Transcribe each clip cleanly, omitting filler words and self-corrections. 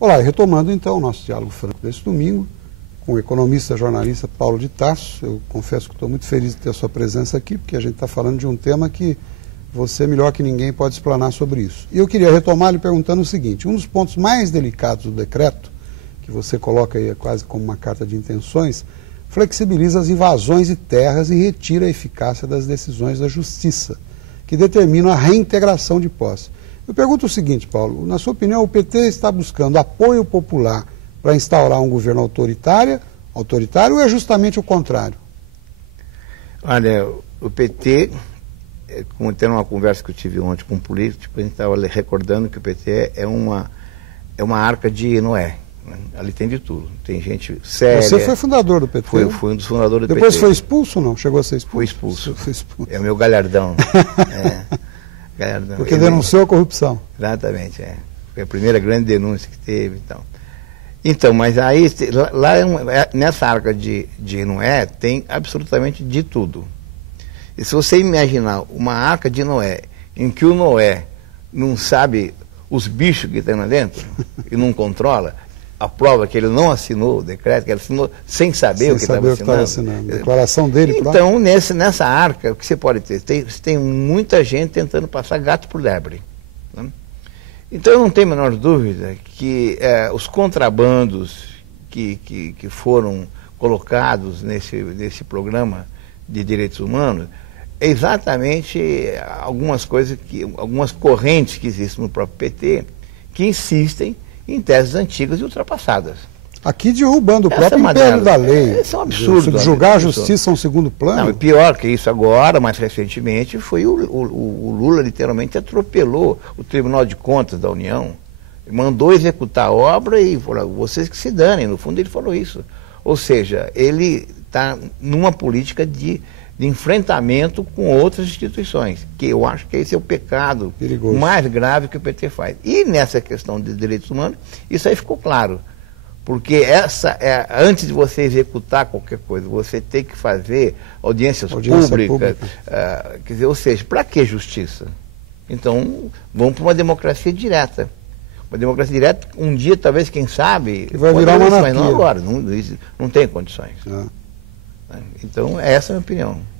Olá, retomando então o nosso diálogo franco desse domingo, com o economista e jornalista Paulo de Tarso. Eu confesso que estou muito feliz de ter a sua presença aqui, porque a gente está falando de um tema que você, melhor que ninguém, pode explanar sobre isso. E eu queria retomar lhe perguntando o seguinte: um dos pontos mais delicados do decreto, que você coloca aí quase como uma carta de intenções, flexibiliza as invasões de terras e retira a eficácia das decisões da Justiça, que determinam a reintegração de posse. Eu pergunto o seguinte, Paulo: na sua opinião, o PT está buscando apoio popular para instaurar um governo autoritário ou é justamente o contrário? Olha, o PT, como tendo uma conversa que eu tive ontem com um político, a gente estava recordando que o PT é uma arca de Noé. Ali tem de tudo. Tem gente séria. Você foi fundador do PT? Fui um dos fundadores do PT. Depois foi expulso ou não? Chegou a ser expulso? Fui expulso. Foi expulso. É o meu galhardão. Galhardão. Porque denunciou a corrupção. Exatamente, Foi a primeira grande denúncia que teve e tal. Então, mas aí, lá nessa arca de Noé, tem absolutamente de tudo. E se você imaginar uma arca de Noé, em que o Noé não sabe os bichos que estão lá dentro, e não controla, a prova que ele não assinou o decreto, que ele assinou sem saber o que estava assinando. A declaração dele. Então, nessa arca, o que você pode ter? Você tem muita gente tentando passar gato por lebre. Né? Então, eu não tenho a menor dúvida que os contrabandos que foram colocados nesse programa de direitos humanos é exatamente algumas correntes que existem no próprio PT que insistem em teses antigas e ultrapassadas. Aqui derrubando o próprio império da lei. Isso é um absurdo. Subjugar a justiça a um segundo plano. Não, pior que isso agora, mais recentemente, foi o Lula literalmente atropelou o Tribunal de Contas da União, mandou executar a obra e falou: vocês que se danem. No fundo ele falou isso. Ou seja, ele está numa política de enfrentamento com outras instituições, que eu acho que esse é o pecado perigoso, mais grave que o PT faz. E nessa questão de direitos humanos, isso aí ficou claro. Porque antes de você executar qualquer coisa, você tem que fazer audiências públicas. Quer dizer, ou seja, para que justiça? Então, vamos para uma democracia direta. Uma democracia direta, um dia, talvez, quem sabe, que vai virar uma anarquia. Mas não agora, não tem condições. Então, essa é a minha opinião.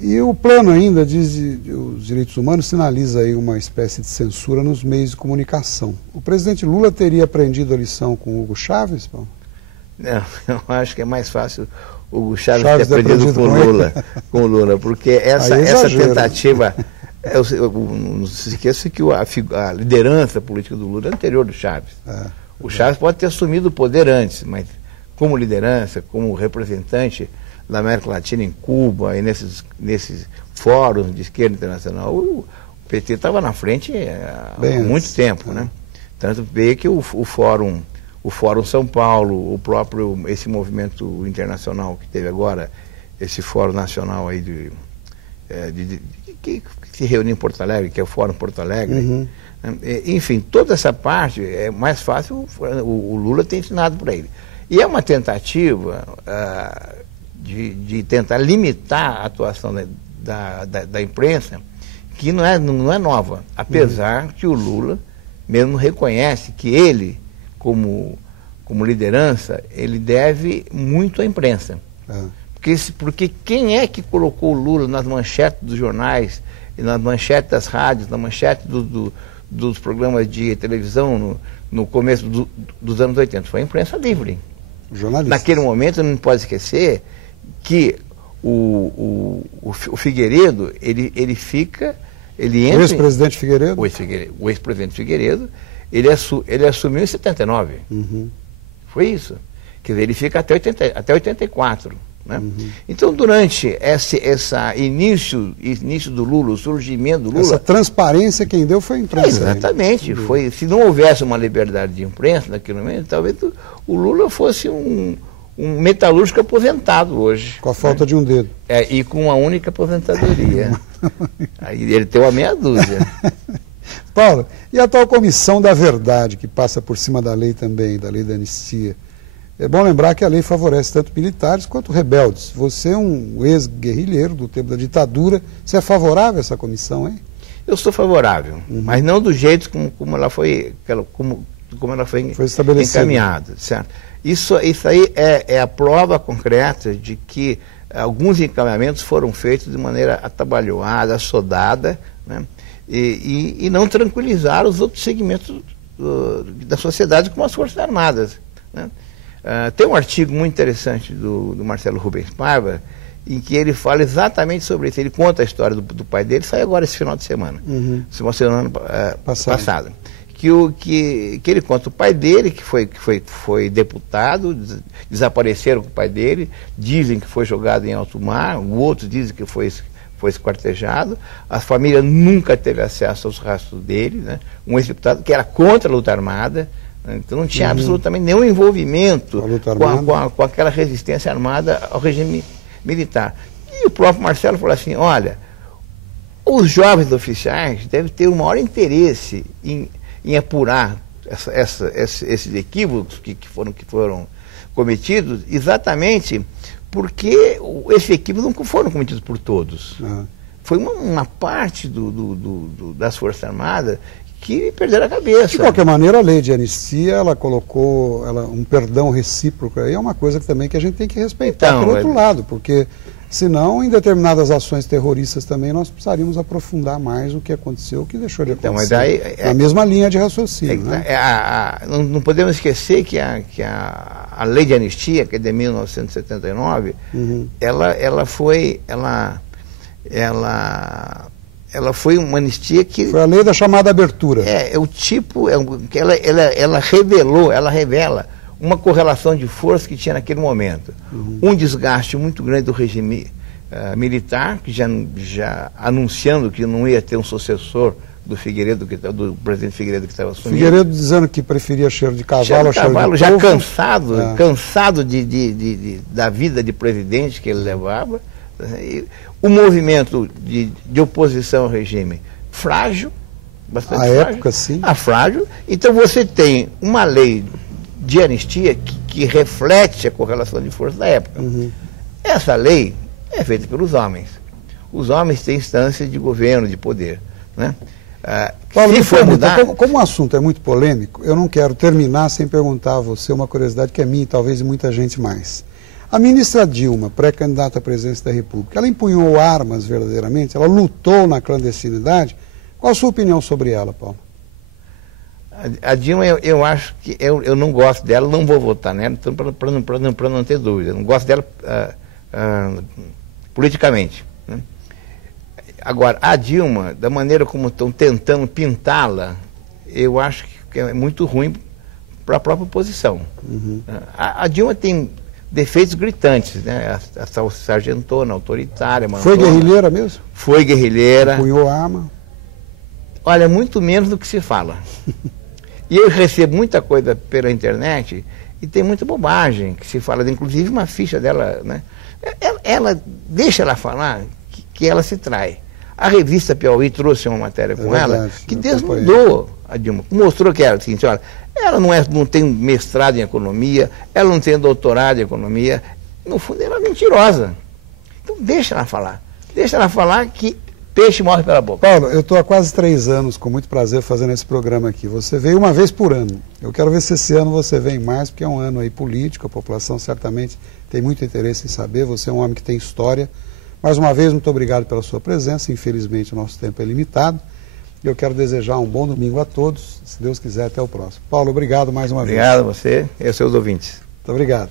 E o plano ainda, diz os direitos humanos, sinaliza aí uma espécie de censura nos meios de comunicação. O presidente Lula teria aprendido a lição com Hugo Chávez, Paulo? Não, eu acho que é mais fácil o Hugo Chávez ter aprendido com o Lula, porque essa tentativa... não se esqueça que a liderança política do Lula é anterior do Chávez. O Chávez pode ter assumido o poder antes, mas como liderança, como representante da América Latina em Cuba e nesses fóruns de esquerda internacional, o PT estava na frente há muito tempo, né? Tanto que o Fórum São Paulo, esse movimento internacional que teve agora, esse Fórum Nacional aí que se reuniu em Porto Alegre, que é o Fórum Porto Alegre, enfim, toda essa parte é mais fácil, o Lula tem ensinado para ele. E é uma tentativa de tentar limitar a atuação da imprensa, que não é nova, apesar que o Lula mesmo reconhece que ele, como liderança, ele deve muito à imprensa. Porque quem é que colocou o Lula nas manchetes dos jornais, nas manchetes das rádios, na manchete dos programas de televisão no começo dos anos 80? Foi a imprensa livre. Naquele momento, não pode esquecer que o Figueiredo, ele entra... O ex-presidente Figueiredo? O ex-presidente Figueiredo, ele assumiu em 79. Foi isso. Quer dizer, ele fica até 84. Né? Então, durante esse início do Lula, o surgimento do Lula... Essa transparência quem deu foi a imprensa. Exatamente. Se não houvesse uma liberdade de imprensa naquele momento, talvez o Lula fosse um metalúrgico aposentado hoje. Com a falta de um dedo. E com uma única aposentadoria. Aí ele tem uma meia dúzia. Paulo, e a tal comissão da verdade, que passa por cima da lei também, da lei da anistia? É bom lembrar que a lei favorece tanto militares quanto rebeldes. Você é um ex-guerrilheiro do tempo da ditadura. Você é favorável a essa comissão, hein? Eu sou favorável, mas não do jeito como ela foi, como como ela foi estabelecida, encaminhada, certo? Isso aí é a prova concreta de que alguns encaminhamentos foram feitos de maneira atabalhoada, assodada, né? E não tranquilizaram os outros segmentos da sociedade, como as Forças Armadas, né? Tem um artigo muito interessante do Marcelo Rubens Paiva, em que ele fala exatamente sobre isso. Ele conta a história do pai dele, saiu agora esse final de semana, semana passada. Que ele conta o pai dele, que foi deputado, desapareceram com o pai dele, dizem que foi jogado em alto mar, outros dizem que foi esquartejado, a família nunca teve acesso aos rastros dele, né? Um ex-deputado que era contra a luta armada, né? Então não tinha absolutamente nenhum envolvimento com aquela resistência armada ao regime militar. E o próprio Marcelo falou assim, olha, os jovens oficiais devem ter o maior interesse em apurar esses equívocos que foram cometidos, exatamente porque esses equívocos não foram cometidos por todos. Foi uma parte das Forças Armadas que perderam a cabeça. De qualquer maneira, a lei de anistia, ela colocou um perdão recíproco aí, é uma coisa que a gente tem que respeitar, então, por outro lado, porque senão, em determinadas ações terroristas também, nós precisaríamos aprofundar mais o que aconteceu, o que deixou de acontecer. Mas daí, na mesma linha de raciocínio. Né? Não podemos esquecer que a lei de anistia, que é de 1979, ela foi uma anistia que... Foi a lei da chamada abertura. Ela revela uma correlação de força que tinha naquele momento. Um desgaste muito grande do regime militar, que já anunciando que não ia ter um sucessor do Figueiredo, do presidente Figueiredo que estava assumindo. Figueiredo dizendo que preferia cheiro de cavalo, já cansado da vida de presidente que ele levava. O movimento de oposição ao regime frágil, bastante frágil. Época, sim. Frágil. Então você tem uma lei de anistia que reflete a correlação de força da época. Essa lei é feita pelos homens. Os homens têm instância de governo, de poder, né? Paulo, se for mudar... como o assunto é muito polêmico, eu não quero terminar sem perguntar a você uma curiosidade que é minha e talvez de muita gente mais. A ministra Dilma, pré-candidata à presidência da República, ela empunhou armas verdadeiramente? Ela lutou na clandestinidade? Qual a sua opinião sobre ela, Paulo? A Dilma, eu acho que eu não gosto dela, não vou votar nela, então, para não ter dúvida. Eu não gosto dela politicamente, né? Agora, a Dilma, da maneira como estão tentando pintá-la, eu acho que é muito ruim para a própria oposição. A Dilma tem defeitos gritantes, né? A sargentona, autoritária, mandona. Foi guerrilheira mesmo? Foi guerrilheira. Punhou arma? Olha, muito menos do que se fala. E eu recebo muita coisa pela internet e tem muita bobagem que se fala, inclusive uma ficha dela, né? Deixa ela falar que ela se trai. A revista Piauí trouxe uma matéria com ela que desnudou a Dilma. Mostrou que era o seguinte, olha, ela não tem mestrado em economia, ela não tem doutorado em economia, no fundo ela é mentirosa. Então deixa ela falar. Deixa ela falar que peixe morre pela boca. Paulo, eu estou há quase 3 anos, com muito prazer, fazendo esse programa aqui. Você veio uma vez por ano. Eu quero ver se esse ano você vem mais, porque é um ano aí político, a população certamente tem muito interesse em saber. Você é um homem que tem história. Mais uma vez, muito obrigado pela sua presença. Infelizmente, o nosso tempo é limitado. E eu quero desejar um bom domingo a todos. Se Deus quiser, até o próximo. Paulo, obrigado mais uma vez. Obrigado a você e aos seus ouvintes. Muito obrigado.